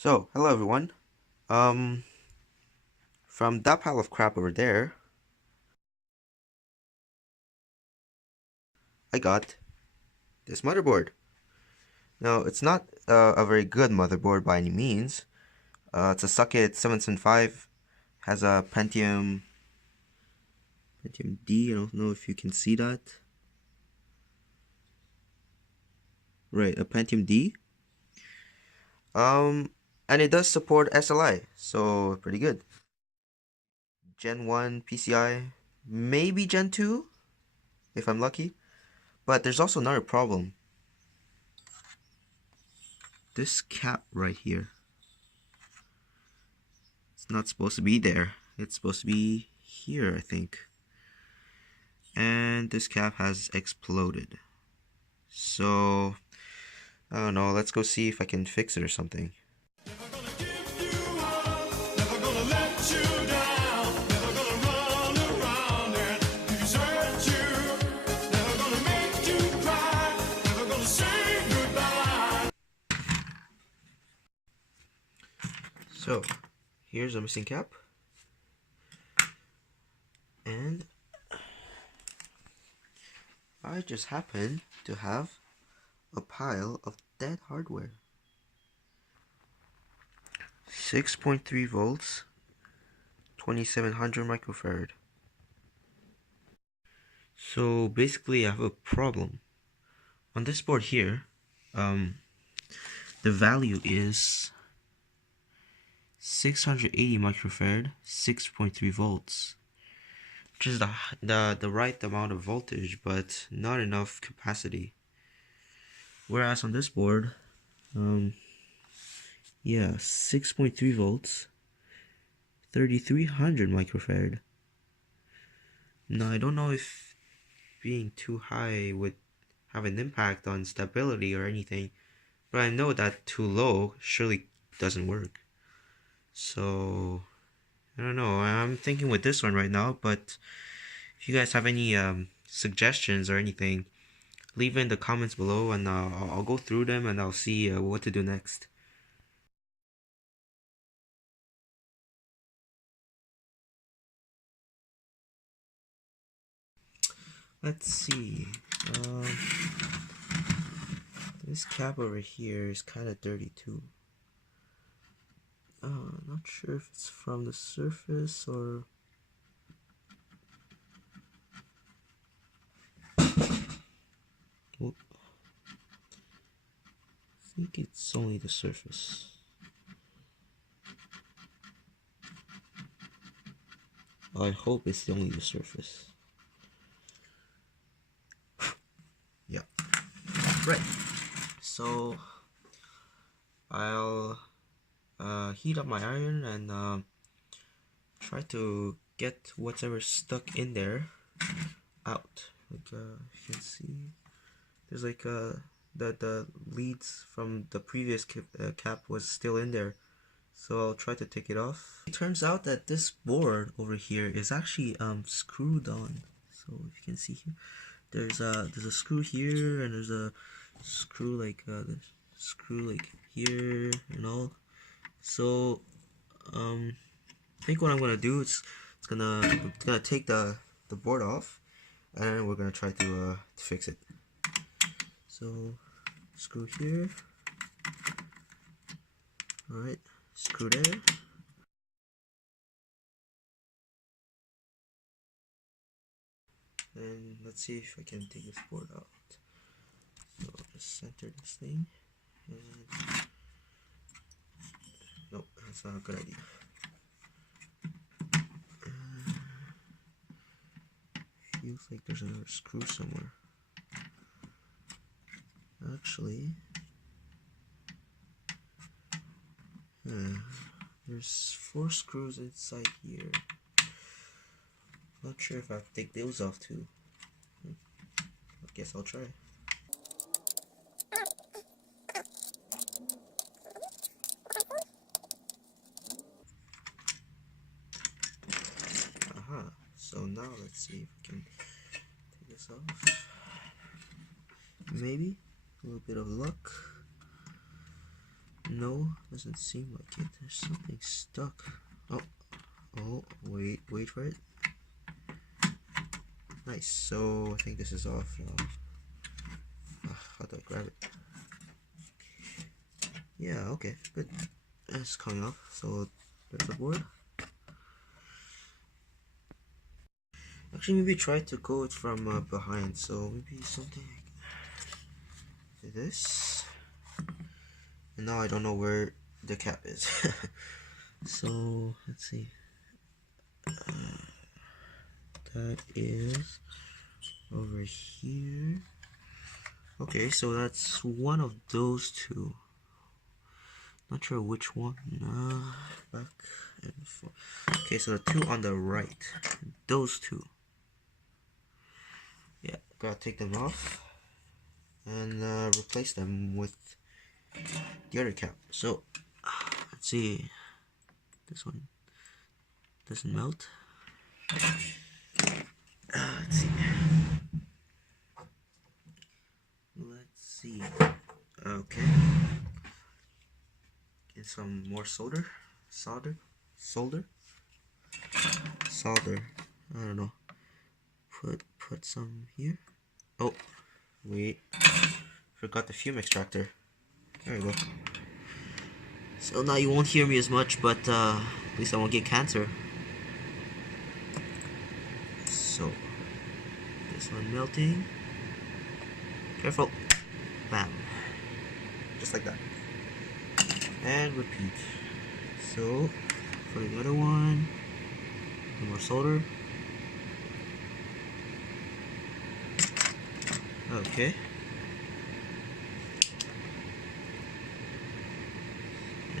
So, hello everyone. Um, from that pile of crap over there, I got this motherboard. Now, it's not a very good motherboard by any means. It's a socket 775, has a Pentium D. I don't know if you can see that. Right, a Pentium D. And it does support SLI, so pretty good. Gen 1 PCI, maybe Gen 2, if I'm lucky. But there's also another problem. This cap right here. It's not supposed to be there. It's supposed to be here, I think. And this cap has exploded. So, I don't know. Let's go see if I can fix it or something. So, here's a missing cap. And I just happen to have a pile of dead hardware. 6.3 volts, 2700 microfarad. So basically I have a problem. On this board here, the value is 680 microfarad, 6.3 volts, which is the right amount of voltage, but not enough capacity. Whereas on this board, yeah, 6.3 volts, 3300 microfarad. Now I don't know if being too high would have an impact on stability or anything, but I know that too low surely doesn't work. So I don't know. I'm thinking with this one right now, but if you guys have any suggestions or anything, leave it in the comments below, and I'll go through them and I'll see what to do next. Let's see. This cap over here is kind of dirty too. Not sure if it's from the surface or... Well, I think it's only the surface. I hope it's only the surface. Yeah. Right. So I'll heat up my iron and try to get whatever's stuck in there out. Like you can see, there's like the leads from the previous cap was still in there, so I'll try to take it off. It turns out that this board over here is actually screwed on. So if you can see here, there's a screw here, and there's a screw like here and all. So I think what I'm gonna do is it's gonna take the board off, and we're gonna try to fix it. So screw here. All right, screw there. And let's see if I can take this board out. So just center this thing. And nope, that's not a good idea. Feels like there's another screw somewhere. Actually, there's 4 screws inside here. Not sure if I have to take those off too. I guess I'll try. Aha, so now let's see if we can take this off. Maybe a little bit of luck. No, doesn't seem like it. There's something stuck. Oh, wait for it. Nice. So I think this is off. How do I grab it? Yeah, okay, good. It's coming off. So there's the board. Actually, maybe try to go it from behind. So maybe something like this. And now I don't know where the cap is. So let's see. That is over here. Okay, so that's one of those two. Not sure which one. Back and forth. Okay, so the two on the right. Those two. Yeah, gotta take them off and replace them with the other cap. So let's see. This one doesn't melt. Let's see. Okay. Get some more solder. Solder. I don't know. Put some here. Oh, wait. Forgot the fume extractor. There we go. So now you won't hear me as much, but at least I won't get cancer. So this one melting. Careful. Bam. Just like that. And repeat. So for the other one, more solder. Okay.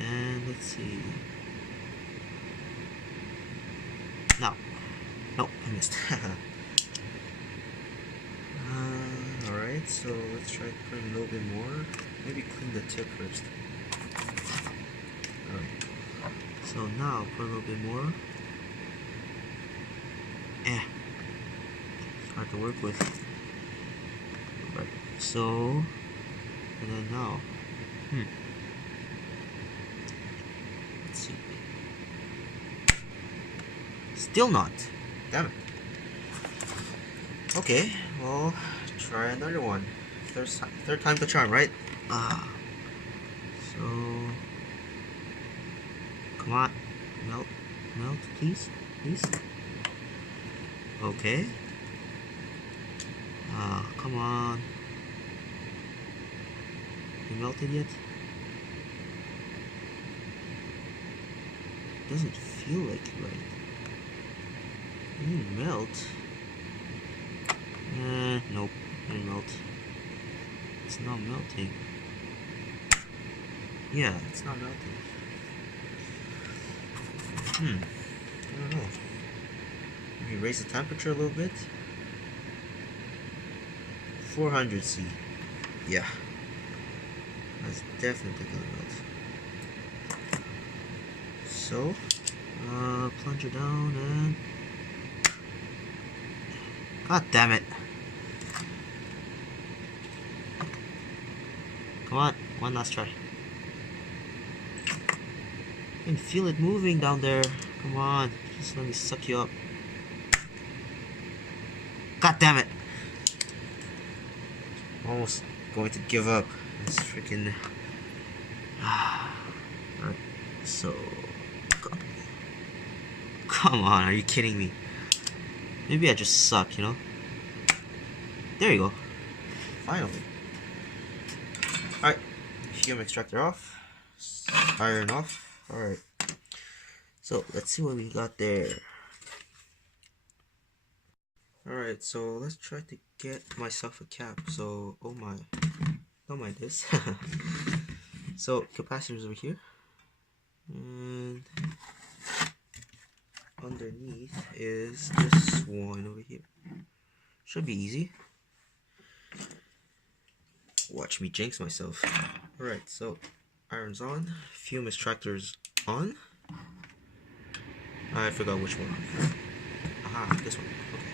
And let's see. No. Nope, I missed. Alright, so let's try putting a little bit more. Maybe clean the tip first. Alright. So now put a little bit more. It's hard to work with. Right. So, and then now. Let's see. Still not. Damn it. Okay, well, try another one. Third time the charm, right? So, come on, melt, please. Okay. Come on. You melted yet? Doesn't feel like it, right? It didn't melt. Nope, it didn't melt. It's not melting. Yeah, it's not melting. I don't know. Maybe raise the temperature a little bit. 400 C. Yeah. That's definitely gonna melt. So, plunge it down and... God damn it. Come on, one last try. I can feel it moving down there. Come on, just let me suck you up. God damn it. Almost going to give up. This freaking... Alright, so... Come on, are you kidding me? Maybe I just suck, you know? There you go. Finally. Alright, fume extractor off. Iron off. Alright. So, let's see what we got there. Alright, so let's try to get myself a cap. So, oh my. Don't mind this. So, capacitor's over here. And underneath is this one over here. Should be easy. Watch me jinx myself. Alright, so iron's on, fume extractor's on. I forgot which one. Aha, this one. Okay.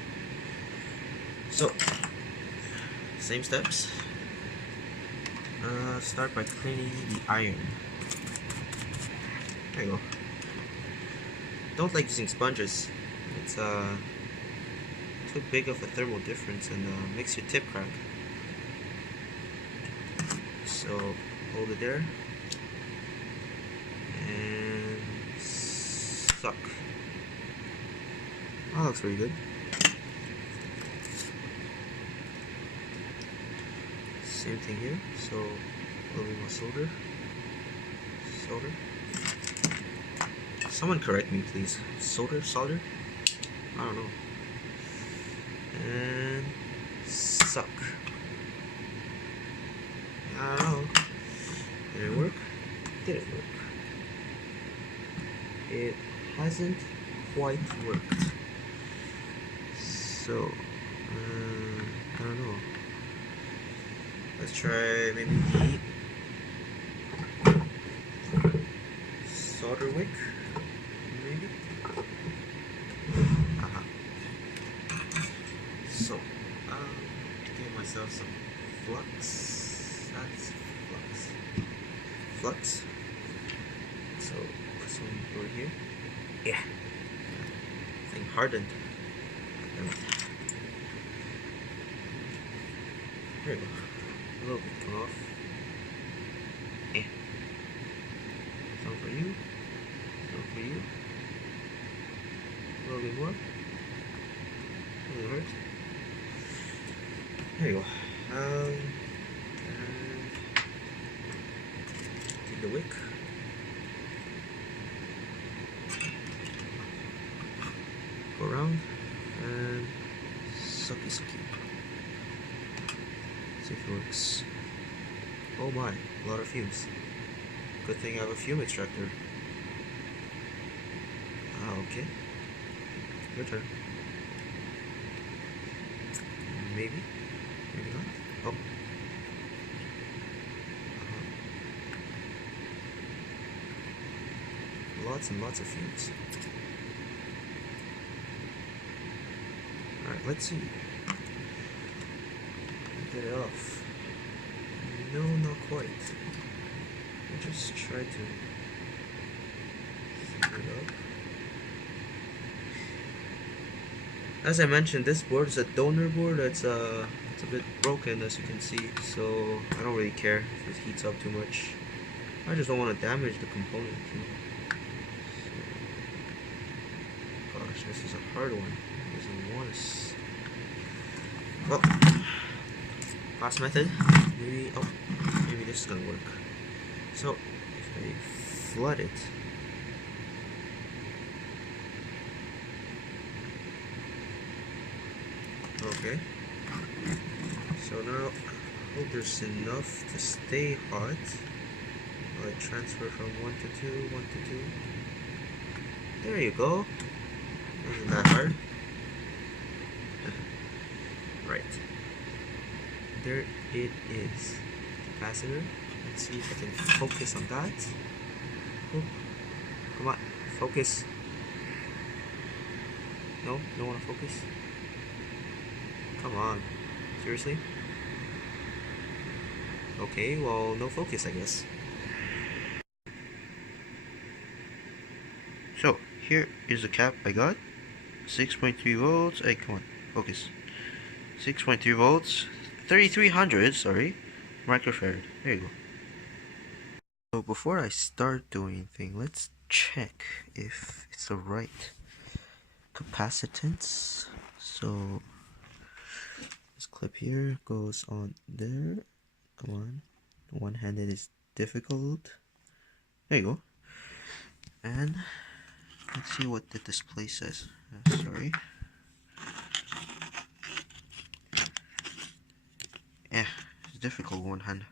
So, same steps. Start by cleaning the iron. There you go. Don't like using sponges. It's too big of a thermal difference and makes your tip crack. So hold it there and suck. That looks pretty good. Same thing here. So a little bit more solder. Someone correct me, please. Solder? I don't know. And suck. I don't know. Did it work? Did it work? It hasn't quite worked. So, I don't know. Let's try maybe the solder wick. Maybe. So, give myself some flux. That's flux. So this one over here. Yeah. Thing hardened. There we go. A little bit come off. Yeah. Some for you. Some for you. A little bit more. Doesn't hurt. There you go. Take the wick. Go around and sucky. See if it works. Oh my, a lot of fumes. Good thing I have a fume extractor. Okay. Your turn. Maybe not. Oh. Lots and lots of fumes. Alright, let's see. Get it off. No, not quite. I'll just try to set it up. As I mentioned, this board is a donor board. It's a bit broken, as you can see, so I don't really care if it heats up too much. I just don't want to damage the component, you know? So, gosh, this is a hard one. This is worse. Well, last method. Maybe this is gonna work. So if I flood it. Okay. So now I hope there's enough to stay hot. I'll transfer from 1 to 2, 1 to 2. There you go. Wasn't that hard? Right. There it is. Capacitor. Let's see if I can focus on that. Oh, come on, focus. No, don't want to focus. Come on, seriously? Okay, well, no focus, I guess. So, here is the cap I got. 6.3 volts. Hey, come on, focus. 6.3 volts. 3300, sorry. Microfarad. There you go. So, before I start doing anything, let's check if it's the right capacitance. So, this clip here goes on there. Come on. One-handed is difficult. There you go. And let's see what the display says. Sorry. Yeah, it's difficult one hand.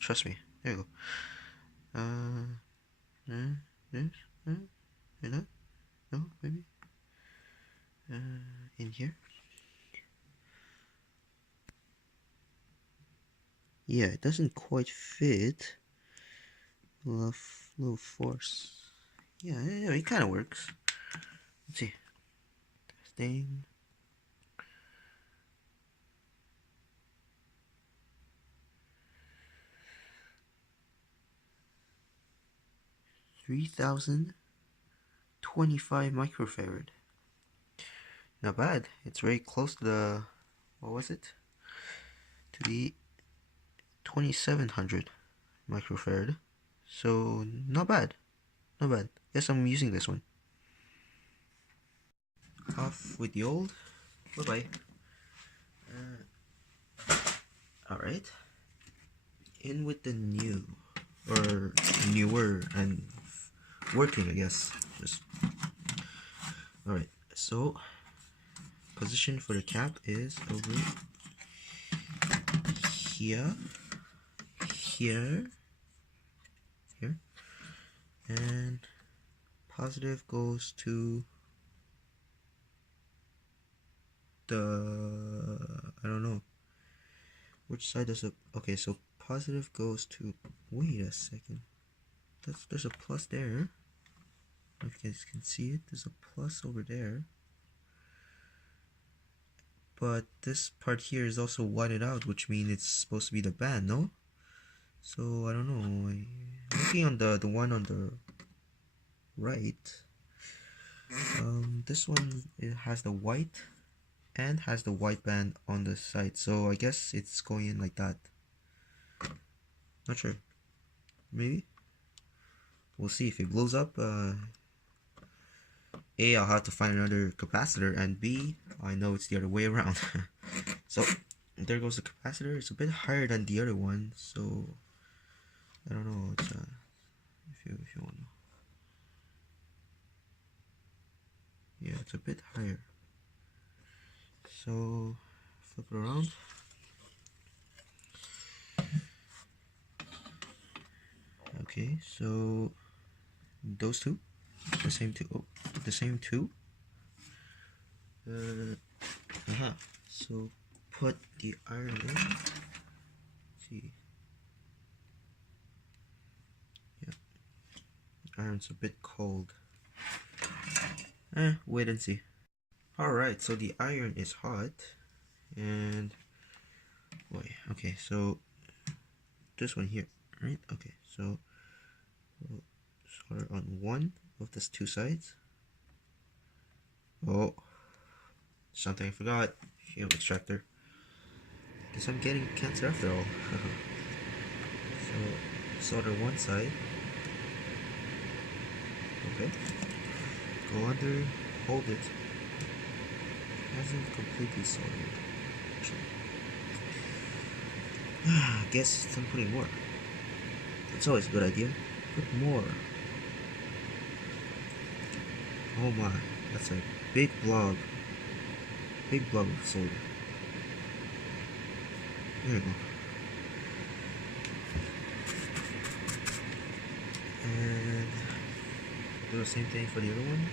Trust me. There you go. No, maybe. In here. Yeah, it doesn't quite fit. Little force. Yeah, it kind of works. Let's see. Testing. 3025 microfarad. Not bad. It's very close to the, what was it? To the 2700 microfarad. So not bad. Not bad. Guess I'm using this one. Off with the old. Bye-bye. Alright. In with the new. Or newer and working, I guess. Just alright. So position for the cap is over here, here, and positive goes to the, I don't know which side does it. Okay, so positive goes to, wait a second, there's a plus there. If you guys can see it, there's a plus over there, but this part here is also whited out, which means it's supposed to be the band, no? So I don't know. Looking on the one on the right, this one, it has the white and has the white band on the side, so I guess it's going in like that. Not sure. Maybe. We'll see if it blows up. A, I'll have to find another capacitor, and B, I know it's the other way around. So there goes the capacitor. It's a bit higher than the other one, so I don't know. It's if you want to know. Yeah, it's a bit higher. So flip it around. Okay, so those two, the same two. Oh, the same two. So put the iron in. Let's see. Yeah, iron's a bit cold. Wait and see. Alright, so the iron is hot, and wait, okay, so this one here, right? Okay, so we'll solder on one of these two sides. Oh, something I forgot. Fume extractor. Guess I'm getting cancer after all. So solder one side. Okay. Go under, hold it. Hasn't completely soldered. Guess I'm putting more. It's always a good idea. Put more. Oh my, that's a big blob. Big blob of solder. There you go. And do the same thing for the other one.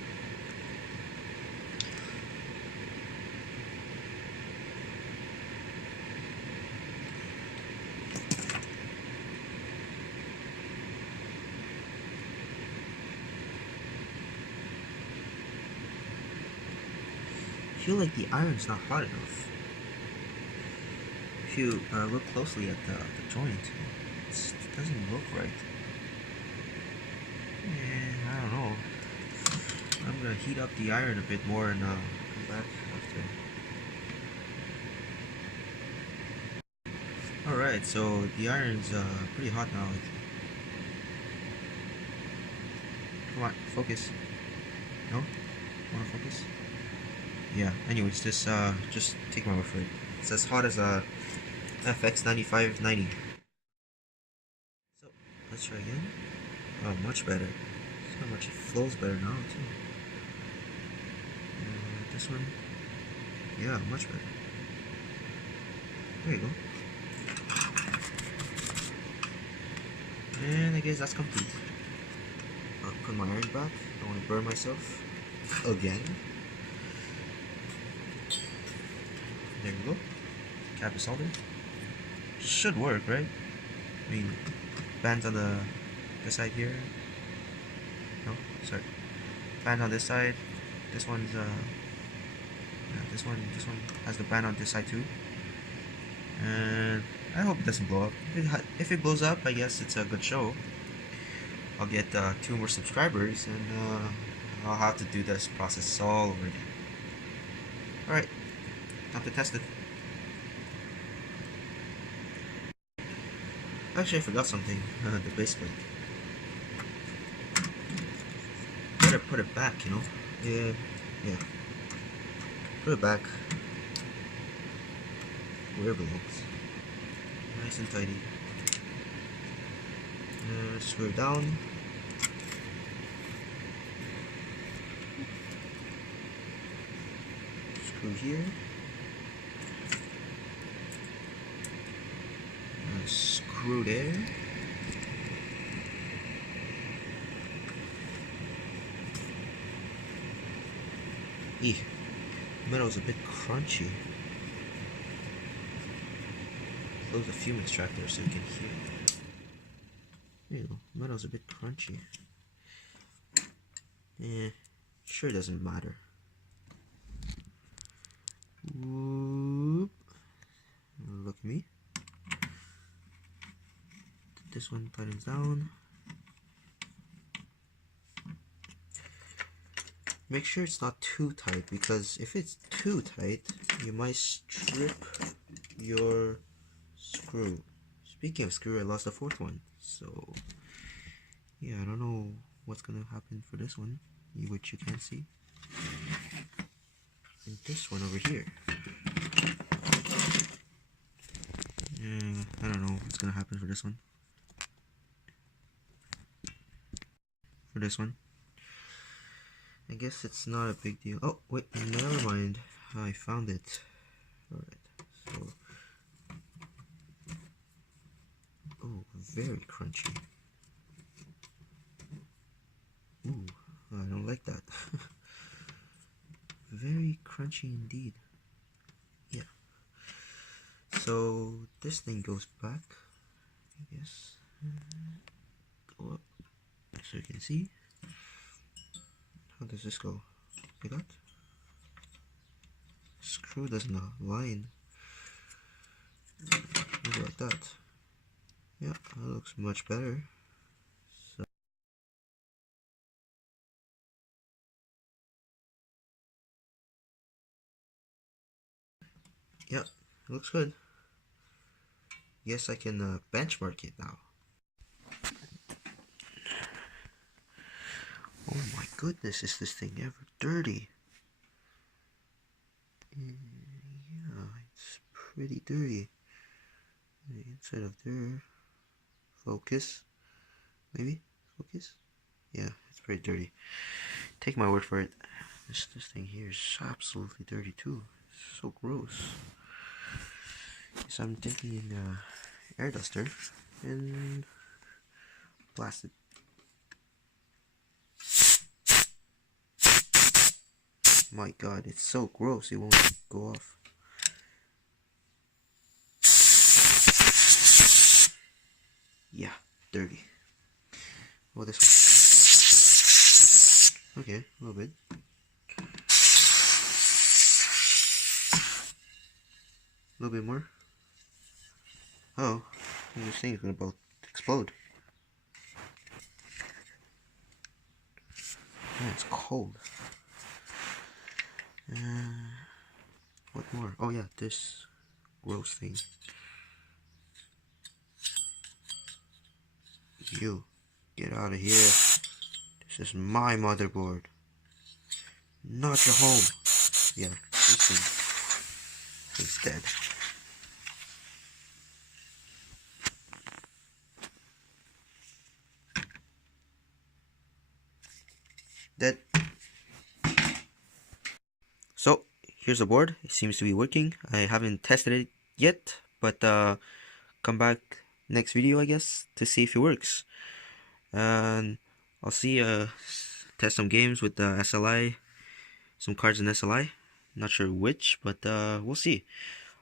I feel like the iron's not hot enough. If you look closely at the joint, it doesn't look right. And I don't know. I'm gonna heat up the iron a bit more and come back after. Alright, so the iron's pretty hot now. Come on, focus. No? Wanna focus? Yeah, anyways, just take my word for it. It's as hot as a FX 9590. So let's try again. Oh, much better. So much it flows better now too. This one, yeah, much better. There you go. And I guess that's complete. I'll put my iron back. I don't want to burn myself again. There you go. Cap is soldered. Should work, right? I mean, bands on this side here. No, sorry. Band on this side. This one's yeah, this one has the band on this side too. And I hope it doesn't blow up. If it blows up, I guess it's a good show. I'll get 2 more subscribers, and I'll have to do this process all over again. Alright, time to test it. Actually, I forgot something. The base plate. Better put it back, you know? Yeah. Put it back where it belongs. Nice and tidy. Screw it down. Screw here. Screw there. Eeh, metal's a bit crunchy. Close the fume extractor so you can hear it. There you go, metal's a bit crunchy. Sure doesn't matter. Whoop. Look at me. This one tightens down. Make sure it's not too tight, because if it's too tight, you might strip your screw. Speaking of screw, I lost the 4th one. So, yeah, I don't know what's gonna happen for this one, which you can't see. And this one over here. I don't know what's gonna happen for this one. I guess it's not a big deal. Oh, wait, never mind. I found it. Alright, so... Oh, very crunchy. Ooh, I don't like that. Very crunchy indeed. Yeah. So, this thing goes back, I guess. Go up, so you can see. How does this go? Like that? Screw doesn't align. Maybe like that. Yeah, that looks much better. So yeah, it looks good. Yes, I can benchmark it now. Oh my goodness, is this thing ever dirty? Yeah, it's pretty dirty. The inside of there. Focus. Maybe? Focus? Yeah, it's pretty dirty. Take my word for it. This thing here is absolutely dirty too. It's so gross. So I'm taking an air duster and blast it. My god, it's so gross, it won't go off. Yeah, dirty. Oh, this one. Okay, a little bit. A little bit more. Oh, this thing is gonna both explode. Oh, it's cold. What more? Oh yeah, this gross thing. You, get out of here. This is my motherboard. Not your home. Yeah, this thing is dead. Dead. So, here's the board. It seems to be working. I haven't tested it yet, but come back next video, I guess, to see if it works. And I'll see test some games with the SLI, some cards in SLI. Not sure which, but we'll see.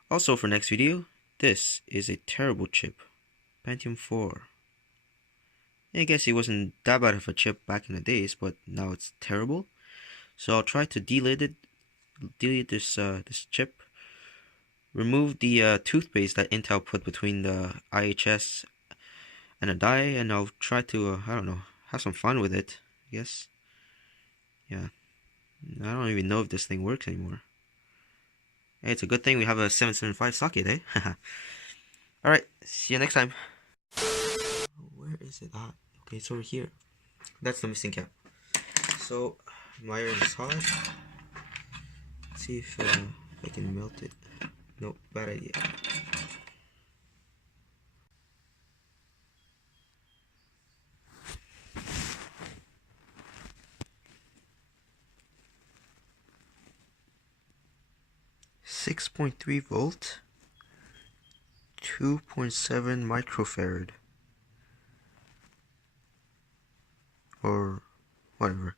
Also, for next video, this is a terrible chip, Pentium 4. I guess it wasn't that bad of a chip back in the days, but now it's terrible. So I'll try to delete this chip. Remove the toothpaste that Intel put between the IHS and a die, and I'll try to I don't know, have some fun with it, I guess. Yeah, I don't even know if this thing works anymore. Hey, it's a good thing we have a 775 socket, eh? Alright, see you next time. Where is it at? Okay, it's over here. That's the missing cap. So, my iron is hot. Let's see if I can melt it. Nope, bad idea. .3 volt, 2.7 microfarad, or whatever.